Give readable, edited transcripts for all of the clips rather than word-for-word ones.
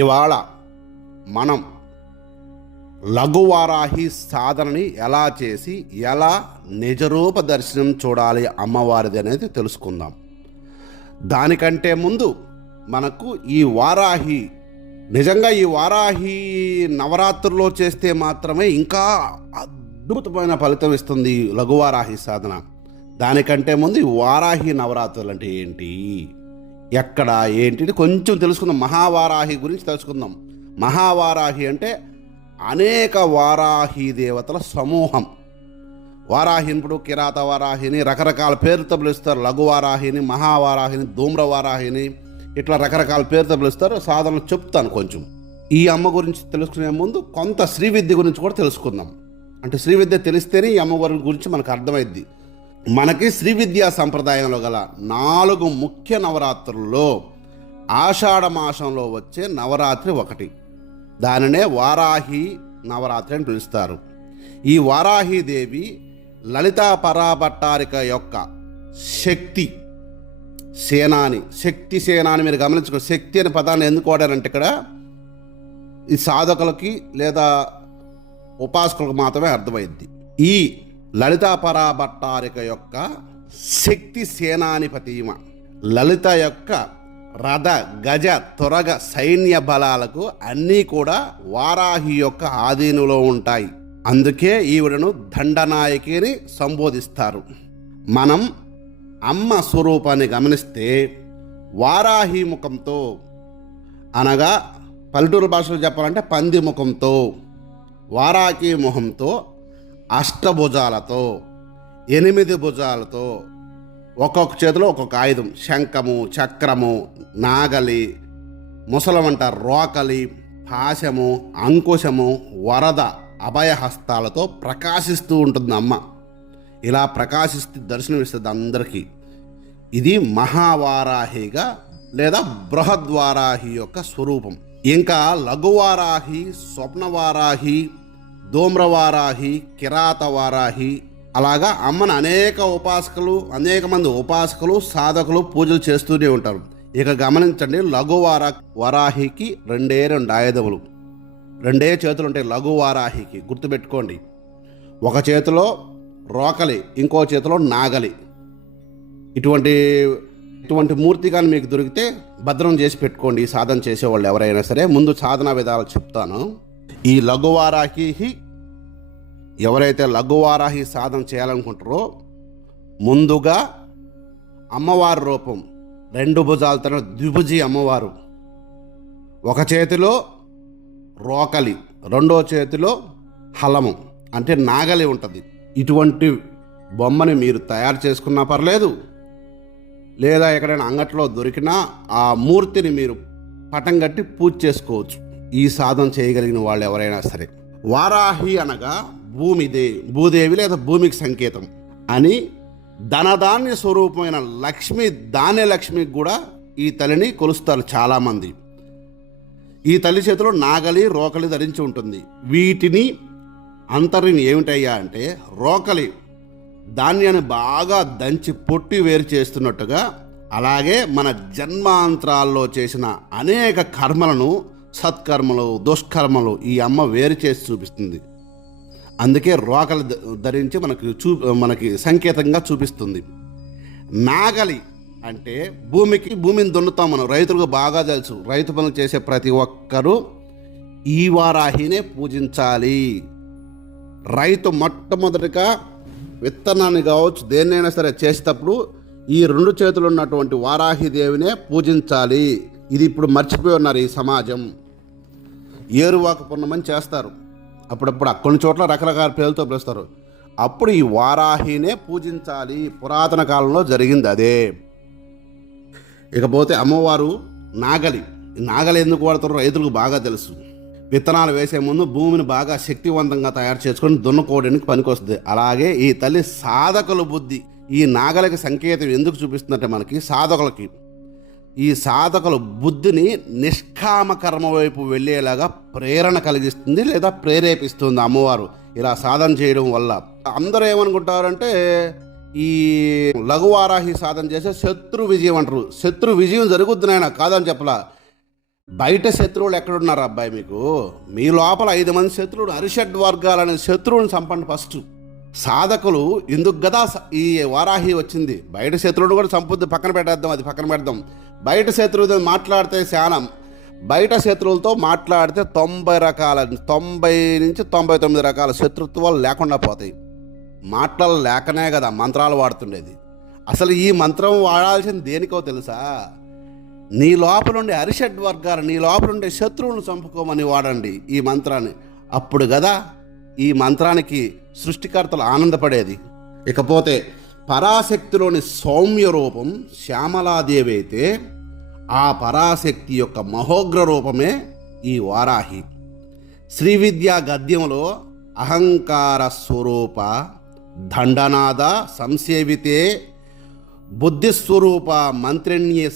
ఇవాళ మనం లఘువారాహి సాధనని ఎలా చేసి ఎలా నిజరూప దర్శనం చూడాలి అమ్మవారిది అనేది తెలుసుకుందాం. దానికంటే ముందు మనకు ఈ వారాహి నిజంగా ఈ వారాహి నవరాత్రుల్లో చేస్తే మాత్రమే ఇంకా అద్భుతమైన ఫలితం ఇస్తుంది లఘువారాహి సాధన. దానికంటే ముందు ఈ వారాహి నవరాత్రులు అంటే ఏంటి, ఎక్కడ ఏంటి కొంచెం తెలుసుకుందాం. మహావారాహి గురించి తెలుసుకుందాం. మహావారాహి అంటే అనేక వారాహి దేవతల సమూహం. వారాహిని ఇప్పుడు కిరాత వారాహిని రకరకాల పేరుతో పిలుస్తారు. లఘువారాహిని, మహావారాహిని, ధూమ్రవారాహిని, ఇట్లా రకరకాల పేరుతో పిలుస్తారు. సాధనలు చెప్తాను కొంచెం. ఈ అమ్మ గురించి తెలుసుకునే ముందు కొంత శ్రీవిద్య గురించి కూడా తెలుసుకుందాం. అంటే శ్రీవిద్య తెలిస్తేనే ఈ అమ్మవారి గురించి మనకు అర్థమైద్ది. మనకి శ్రీవిద్యా సంప్రదాయంలో గల 4 ముఖ్య నవరాత్రుల్లో ఆషాఢ మాసంలో వచ్చే నవరాత్రి ఒకటి. దానినే వారాహి నవరాత్రి అని పిలుస్తారు. ఈ వారాహిదేవి లలితా పరాభట్టారిక యొక్క శక్తి సేనాని. శక్తి సేనాని మీరు గమనించుకోండి. శక్తి అనే పదాన్ని ఎందుకు వాడారంటే ఇక్కడ ఈ సాధకులకి లేదా ఉపాసకులకు మాత్రమే అర్థమైంది. ఈ లలితా పరాభట్టారిక యొక్క శక్తి సేనానిపతి లలిత యొక్క రథ గజ త్వరగ సైన్య బలాలకు అన్నీ కూడా వారాహి యొక్క ఆధీనంలో ఉంటాయి. అందుకే ఈవిడను దండనాయకిని సంబోధిస్తారు. మనం అమ్మ స్వరూపాన్ని గమనిస్తే వారాహి ముఖంతో, అనగా పల్లెటూరు భాషలో చెప్పాలంటే పంది ముఖంతో, వారాహి ముఖంతో, అష్టభుజాలతో, 8 భుజాలతో, ఒక్కొక్క చేతిలో ఒక్కొక్క ఆయుధం, శంఖము, చక్రము, నాగలి, ముసలమంట, రోకలి, పాశము, అంకుశము, వరద, అభయహస్తాలతో ప్రకాశిస్తూ ఉంటుంది అమ్మ. ఇలా ప్రకాశిస్తూ దర్శనమిస్తుంది అందరికీ. ఇది మహావారాహిగా లేదా బృహద్వారాహి యొక్క స్వరూపం. ఇంకా లఘువారాహి, స్వప్నవారాహి, ధూమ్రవారాహి, కిరాతవారాహి, అలాగా అమ్మను అనేక మంది ఉపాసకులు సాధకులు పూజలు చేస్తూనే ఉంటారు. ఇక గమనించండి, వరాహికి 2 ఆయుధములు, 2 చేతులు ఉంటాయి. లఘువారాహికి గుర్తుపెట్టుకోండి. ఒక చేతిలో రోకలి, ఇంకో చేతిలో నాగలి. ఇటువంటి మూర్తి కానీ మీకు దొరికితే భద్రం చేసి పెట్టుకోండి. ఈ సాధన చేసేవాళ్ళు ఎవరైనా సరే. ముందు సాధనా విధాలు చెప్తాను. ఈ లఘువారాహి ఎవరైతే లఘువారాహి సాధన చేయాలనుకుంటారో ముందుగా అమ్మవారి రూపం 2 భుజాలతో ద్విభుజి అమ్మవారు. ఒక చేతిలో రోకలి, రెండో చేతిలో హలము అంటే నాగలి ఉంటుంది. ఇటువంటి బొమ్మని మీరు తయారు చేసుకున్నా పర్లేదు, లేదా ఎక్కడైనా అంగట్లో దొరికినా ఆ మూర్తిని మీరు పటం కట్టి పూజ చేసుకోవచ్చు. ఈ సాధన చేయగలిగిన వాళ్ళు ఎవరైనా సరే. వారాహి అనగా భూదేవి లేదా భూమికి సంకేతం అని, ధనధాన్య స్వరూపమైన లక్ష్మి, ధాన్యలక్ష్మికి కూడా ఈ తల్లిని కొలుస్తారు చాలామంది. ఈ తల్లి చేతిలో నాగలి, రోకలి ధరించి ఉంటుంది. వీటిని అంతరిని ఏమిటయ్యా అంటే, రోకలి ధాన్యాన్ని బాగా దంచి పొట్టి వేరు చేస్తున్నట్టుగా, అలాగే మన జన్మాంతరాల్లో చేసిన అనేక కర్మలను, సత్కర్మలు, దుష్కర్మలు ఈ అమ్మ వేరు చేసి చూపిస్తుంది. అందుకే రోకలి ధరించి మనకి సంకేతంగా చూపిస్తుంది. నాగలి అంటే భూమిని దున్నుతాం మనం. రైతులకు బాగా తెలుసు. రైతు పనులు చేసే ప్రతి ఒక్కరూ ఈ వారాహినే పూజించాలి. రైతు మొట్టమొదటిగా విత్తనాన్ని కావచ్చు, దేన్నైనా సరే చేసేటప్పుడు ఈ 2 చేతులు ఉన్నటువంటి వారాహిదేవినే పూజించాలి. ఇది ఇప్పుడు మర్చిపోయి ఉన్నారు ఈ సమాజం. ఏరువాక పున్నమని చేస్తారు. అప్పుడప్పుడు కొన్ని చోట్ల రకరకాల పేర్లతో పిలుస్తారు. అప్పుడు ఈ వారాహినే పూజించాలి. పురాతన కాలంలో జరిగింది అదే. ఇకపోతే అమ్మవారు నాగలి ఎందుకు వాడతారో రైతులకు బాగా తెలుసు. విత్తనాలు వేసే ముందు భూమిని బాగా శక్తివంతంగా తయారు చేసుకొని దున్నుకోవడానికి పనికొస్తుంది. అలాగే ఈ తల్లి సాధకుల బుద్ధి, ఈ నాగలికి సంకేతం ఎందుకు చూపిస్తుందంటే మనకి సాధకులకి, ఈ సాధకుల బుద్ధిని నిష్కామ కర్మ వైపు వెళ్ళేలాగా ప్రేరణ కలిగిస్తుంది లేదా ప్రేరేపిస్తుంది అమ్మవారు ఇలా సాధన చేయడం వల్ల. అందరూ ఏమనుకుంటారంటే ఈ లఘువారాహి సాధన చేసే శత్రు విజయం అంటారు. శత్రు విజయం జరుగుద్ది నాయన, కాదని చెప్పలా. బయట శత్రువులు ఎక్కడున్నారు అబ్బాయి మీకు? మీ లోపల 5 మంది శత్రువులు, అరిషడ్ వర్గాలనే శత్రువుని చంపండి ఫస్ట్. సాధకులు ఇందుకు గదా ఈ వారాహి వచ్చింది. బయట శత్రువుని కూడా చంపుద్ది, పక్కన పెట్టేద్దాం, అది పక్కన పెడదాం. బయట శత్రువుతో మాట్లాడితే శానం, బయట శత్రువులతో మాట్లాడితే 90 నుంచి 99 రకాల శత్రుత్వాలు లేకుండా పోతాయి. మాటలు లేకనే కదా మంత్రాలు వాడుతుండేది. అసలు ఈ మంత్రం వాడాల్సింది దేనికో తెలుసా? నీ లోపలుండే అరిషడ్ వర్గాలు, నీ లోపలుండే శత్రువులను చంపుకోమని వాడండి ఈ మంత్రాన్ని. అప్పుడు కదా ఈ మంత్రానికి సృష్టికర్తలు ఆనందపడేది. ఇకపోతే పరాశక్తిలోని సౌమ్య రూపం శ్యామలాదేవి అయితే, ఆ పరాశక్తి యొక్క మహోగ్ర రూపమే ఈ వారాహి. శ్రీ విద్యా గద్యంలో అహంకార స్వరూప దండనాద సంసేవితే బుద్ధిస్వరూప మంత్రిణ్య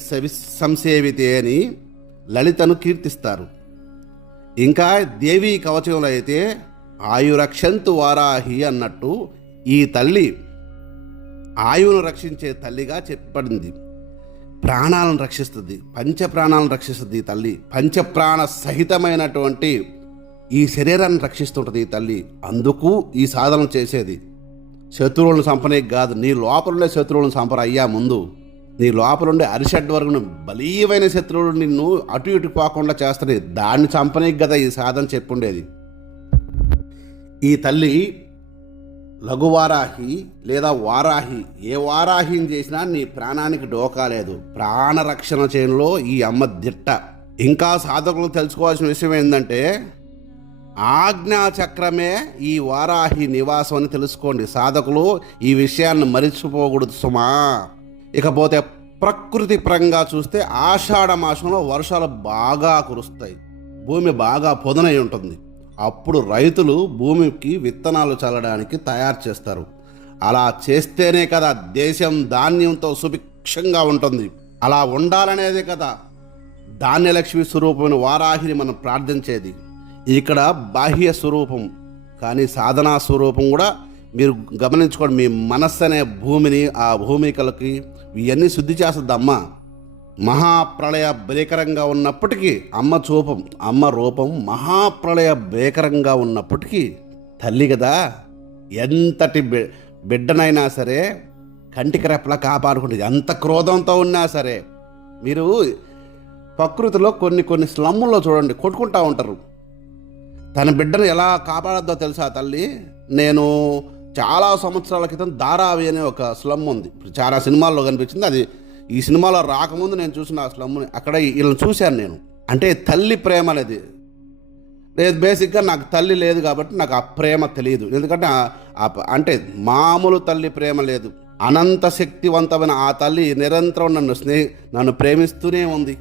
సంసేవితే అని లలితను కీర్తిస్తారు. ఇంకా దేవీ కవచంలో అయితే ఆయురక్షంతు వారాహి అన్నట్టు ఈ తల్లి ఆయువును రక్షించే తల్లిగా చెప్పబడింది. ప్రాణాలను రక్షిస్తుంది, పంచప్రాణాలను రక్షిస్తుంది ఈ తల్లి. పంచప్రాణ సహితమైనటువంటి ఈ శరీరాన్ని రక్షిస్తుంటుంది ఈ తల్లి. అందుకు ఈ సాధన చేసేది. శత్రువులను చంపనేకి కాదు, నీ లోపలుండే శత్రువులను చంపరు అయ్యా. ముందు నీ లోపలుండే అరిషడ్ వర్గం బలీయమైన శత్రువులు నిన్ను అటు ఇటు పోకుండా చేస్తాయి, దాన్ని చంపనేకి కదా ఈ సాధన చెప్పుండేది. ఈ తల్లి లఘువారాహి లేదా వారాహి, ఏ వారాహిని చేసినా నీ ప్రాణానికి డోకా లేదు. ప్రాణరక్షణ చేయడంలో ఈ అమ్మ దిట్ట. ఇంకా సాధకులు తెలుసుకోవాల్సిన విషయం ఏంటంటే, ఆజ్ఞాచక్రమే ఈ వారాహి నివాసం అని తెలుసుకోండి. సాధకులు ఈ విషయాన్ని మరిచిపోకూడదు సుమా. ఇకపోతే ప్రకృతి పరంగా చూస్తే ఆషాఢ మాసంలో వర్షాలు బాగా కురుస్తాయి, భూమి బాగా పొదనై ఉంటుంది. అప్పుడు రైతులు భూమికి విత్తనాలు చల్లడానికి తయారు చేస్తారు. అలా చేస్తేనే కదా దేశం ధాన్యంతో సుభిక్షంగా ఉంటుంది. అలా ఉండాలనేదే కదా ధాన్యలక్ష్మి స్వరూపమైన వారాహిని మనం ప్రార్థించేది. ఇక్కడ బాహ్య స్వరూపం, కానీ సాధనా స్వరూపం కూడా మీరు గమనించుకోండి. మీ మనస్సు అనే భూమిని, ఆ భూమికలకి ఇవన్నీ శుద్ధి చేస్తుంది అమ్మ. మహాప్రళయ భీకరంగా ఉన్నప్పటికీ అమ్మ రూపం మహాప్రళయ భీకరంగా ఉన్నప్పటికీ తల్లి కదా, ఎంతటి బిడ్డనైనా సరే కంటికి రెప్పలా కాపాడుకుంటుంది. ఎంత క్రోధంతో ఉన్నా సరే. మీరు ప్రకృతిలో కొన్ని స్లమ్ముల్లో చూడండి, కొట్టుకుంటూ ఉంటారు. తన బిడ్డను ఎలా కాపాడద్దో తెలుసా తల్లి? నేను చాలా సంవత్సరాల క్రితం ధారావి అనే ఒక స్లమ్ ఉంది, చాలా సినిమాల్లో కనిపించింది. అది ఈ సినిమాలో రాకముందు నేను చూసిన ఆ స్లమ్ని, అక్కడ వీళ్ళని చూశాను నేను. అంటే తల్లి ప్రేమ అనేది లేదు. బేసిక్గా నాకు తల్లి లేదు కాబట్టి నాకు ఆ ప్రేమ తెలియదు. ఎందుకంటే అంటే మామూలు తల్లి ప్రేమ లేదు. అనంత శక్తివంతమైన ఆ తల్లి నిరంతరం నన్ను ప్రేమిస్తూనే ఉంది,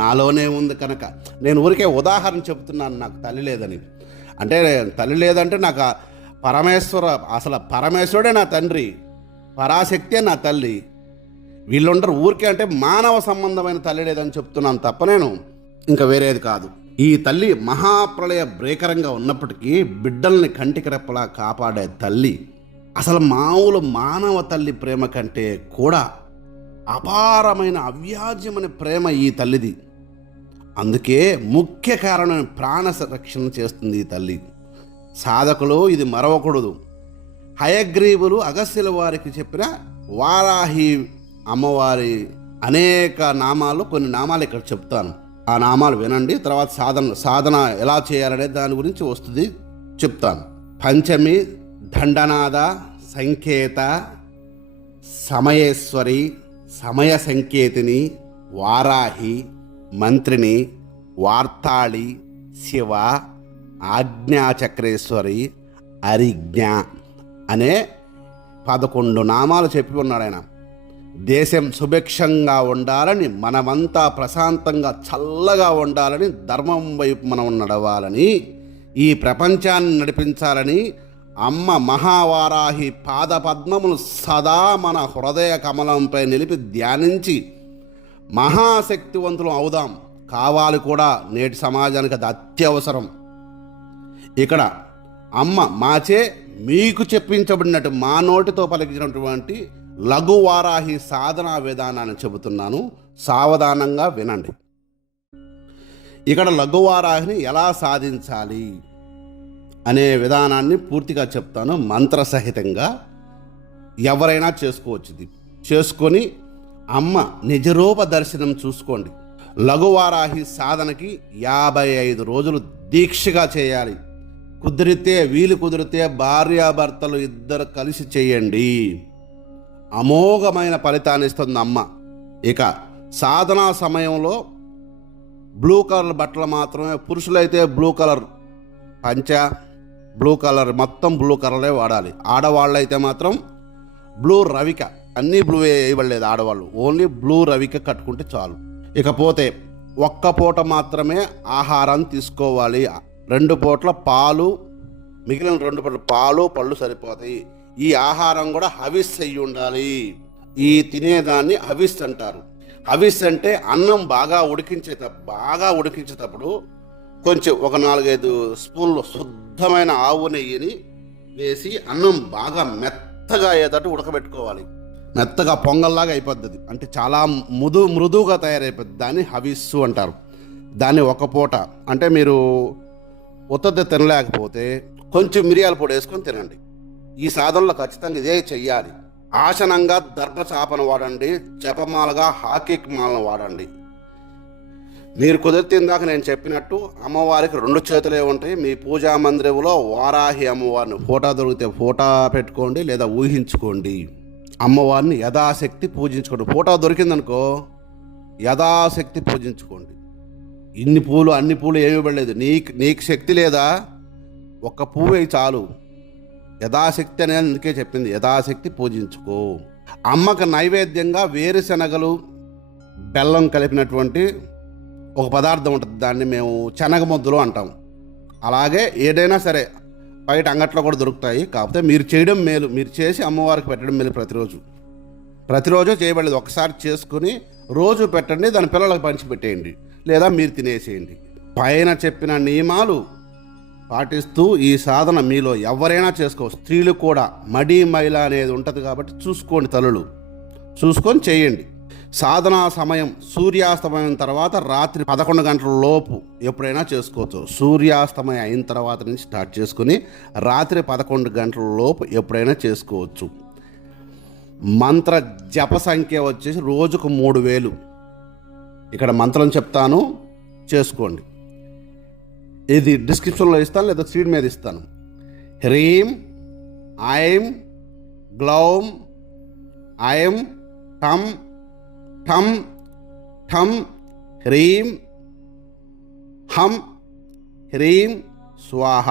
నాలోనే ఉంది. కనుక నేను ఊరికే ఉదాహరణ చెప్తున్నాను నాకు తల్లి లేదని. అంటే తల్లి లేదంటే నాకు అసలు పరమేశ్వరుడే నా తండ్రి, పరాశక్తే నా తల్లి. వీళ్ళుండరు ఊరికే అంటే మానవ సంబంధమైన తల్లి లేదని చెప్తున్నాను తప్ప నేను ఇంకా వేరేది కాదు. ఈ తల్లి మహాప్రళయ భీకరంగా ఉన్నప్పటికీ బిడ్డల్ని కంటికి రెప్పలా కాపాడే తల్లి. అసలు మామూలు మానవ తల్లి ప్రేమ కంటే కూడా అపారమైన అవ్యాజ్యమైన ప్రేమ ఈ తల్లిది. అందుకే ముఖ్య కారణమైన ప్రాణ రక్షణ చేస్తుంది ఈ తల్లి. సాధకులు ఇది మరవకూడదు. హయగ్రీవులు అగస్త్యుల వారికి చెప్పిన వారాహి అమ్మవారి అనేక నామాలు, కొన్ని నామాలు ఇక్కడ చెప్తాను. ఆ నామాలు వినండి. తర్వాత సాధన ఎలా చేయాలనే దాని గురించి వస్తుంది చెప్తాను. పంచమి దండనాద సంకేత సమయేశ్వరి సమయ సంకేతిని వారాహి మంత్రిని వార్తాళి శివ ఆజ్ఞాచక్రేశ్వరి అరిజ్ఞ అనే 11 నామాలు చెప్పి ఉన్నాడు ఆయన. దేశం సుభిక్షంగా ఉండాలని, మనమంతా ప్రశాంతంగా చల్లగా ఉండాలని, ధర్మం వైపు మనం నడవాలని, ఈ ప్రపంచాన్ని నడిపించాలని అమ్మ మహావారాహి పాదపద్మములు సదా మన హృదయ కమలంపై నిలిపి ధ్యానించి మహాశక్తివంతులు అవుదాం. కావాలి కూడా, నేటి సమాజానికి అది అత్యవసరం. ఇక్కడ అమ్మ మాచే మీకు చెప్పించబడినట్టు మా నోటితో పలికించినటువంటి లఘువారాహి సాధనా విధానాన్ని చెబుతున్నాను, సావధానంగా వినండి. ఇక్కడ లఘువారాహిని ఎలా సాధించాలి అనే విధానాన్ని పూర్తిగా చెప్తాను. మంత్రసహితంగా ఎవరైనా చేసుకోవచ్చు. ఇది చేసుకొని అమ్మ నిజరూప దర్శనం చూసుకోండి. లఘువారాహి సాధనకి 55 రోజులు దీక్షగా చేయాలి. వీలు కుదిరితే భార్యాభర్తలు ఇద్దరు కలిసి చేయండి. అమోఘమైన ఫలితాన్ని ఇస్తుంది అమ్మ. ఇక సాధనా సమయంలో బ్లూ కలర్ బట్టలు మాత్రమే, పురుషులైతే బ్లూ కలర్ పంచ, బ్లూ కలర్ మొత్తం బ్లూ కలరే వాడాలి. ఆడవాళ్ళైతే మాత్రం బ్లూ రవిక, అన్నీ బ్లూ వేయబడలేదు ఆడవాళ్ళు, ఓన్లీ బ్లూ రవిక కట్టుకుంటే చాలు. ఇకపోతే ఒక్క పూట మాత్రమే ఆహారం తీసుకోవాలి. 2 పూట్ల పాలు, మిగిలిన 2 పూట్ల పాలు పళ్ళు సరిపోతాయి. ఈ ఆహారం కూడా హవిస్ అయ్యి ఉండాలి. ఈ తినేదాన్ని హవిస్ అంటారు. హవిస్ అంటే అన్నం బాగా ఉడికించేటప్పుడు కొంచెం ఒక 4-5 స్పూన్లు శుద్ధమైన ఆవు నెయ్యిని వేసి అన్నం బాగా మెత్తగా అయ్యేటట్టు ఉడకబెట్టుకోవాలి. మెత్తగా పొంగల్లాగా అయిపోద్ది, అంటే చాలా మృదువుగా తయారైపోద్ది. దాన్ని హవిస్సు అంటారు. దాన్ని ఒక పూట, అంటే మీరు ఉత్తది తినలేకపోతే కొంచెం మిరియాల పొడి వేసుకొని తినండి. ఈ సాధనలో ఖచ్చితంగా ఇదే చెయ్యాలి. ఆసనంగా దర్భచాపను వాడండి, జపమాలగా హాకీక్ మాలను వాడండి. మీరు కుదిరితే ఇందాక నేను చెప్పినట్టు అమ్మవారికి 2 చేతులే ఉంటాయి. మీ పూజా మందిరంలో వారాహి అమ్మవారిని ఫోటో దొరికితే ఫోటో పెట్టుకోండి, లేదా ఊహించుకోండి. అమ్మవారిని యథాశక్తి పూజించుకోండి. ఫోటో దొరికిందనుకో యథాశక్తి పూజించుకోండి. అన్ని పూలు ఏమి ఇవ్వలేదు. నీకు శక్తి లేదా, ఒక్క పువ్వు చాలు. యథాశక్తి అనేది అందుకే చెప్పింది, యథాశక్తి పూజించుకో. అమ్మకు నైవేద్యంగా వేరుశనగలు బెల్లం కలిపినటువంటి ఒక పదార్థం ఉంటుంది. దాన్ని మేము శనగ ముద్దలు అంటాం. అలాగే ఏదైనా సరే బయట అంగట్లో కూడా దొరుకుతాయి. కాకపోతే మీరు చేయడం మేలు, మీరు చేసి అమ్మవారికి పెట్టడం మేలు. ప్రతిరోజు చేయబడలేదు. ఒకసారి చేసుకుని రోజు పెట్టండి, దాని పిల్లలకు పంచిపెట్టేయండి, లేదా మీరు తినేసేయండి. పైన చెప్పిన నియమాలు పాటిస్తూ ఈ సాధన మీలో ఎవరైనా చేసుకోవచ్చు. స్త్రీలు కూడా మైల అనేది ఉంటుంది కాబట్టి చూసుకోండి, తల్లులు చూసుకొని చేయండి. సాధనా సమయం సూర్యాస్తమయం తర్వాత రాత్రి 11 గంటల లోపు ఎప్పుడైనా చేసుకోవచ్చు. సూర్యాస్తమయం అయిన తర్వాత నుంచి స్టార్ట్ చేసుకుని రాత్రి 11 గంటల లోపు ఎప్పుడైనా చేసుకోవచ్చు. మంత్ర జప సంఖ్య వచ్చేసి రోజుకు 3000. ఇక్కడ మంత్రం చెప్తాను, చేసుకోండి. ఇది డిస్క్రిప్షన్లో ఇస్తాను, లేదా స్క్రీన్ మీద ఇస్తాను. హ్రీం ఐం గ్లౌం ఐం టం ఠం ఠం హ్రీం హం హ్రీం స్వాహ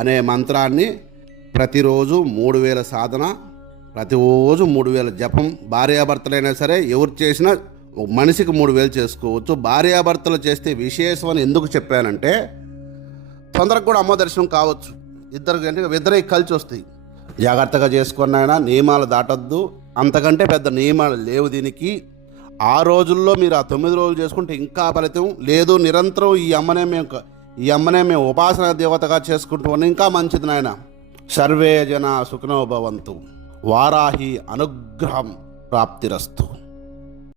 అనే మంత్రాన్ని ప్రతిరోజు 3000 సాధన, ప్రతిరోజు 3000 జపం. భార్యాభర్తలైనా సరే ఎవరు చేసినా మనిషికి 3000 చేసుకోవచ్చు. భార్యాభర్తలు చేస్తే విశేషం అని ఎందుకు చెప్పానంటే, తొందరగా కూడా అమ్మ దర్శనం కావచ్చు. ఇద్దరికి కలిసి వస్తాయి. జాగ్రత్తగా చేసుకున్న ఆయన నియమాలు దాటొద్దు. అంతకంటే పెద్ద నియమాలు లేవు దీనికి. ఆ రోజుల్లో మీరు ఆ 9 రోజులు చేసుకుంటే ఇంకా ఫలితం లేదు. నిరంతరం ఈ అమ్మనే మేము ఉపాసన దేవతగా చేసుకుంటూ ఇంకా మంచిది నాయన. సర్వే జన సుఖినో భవంతు. వారాహి అనుగ్రహం ప్రాప్తిరస్తు.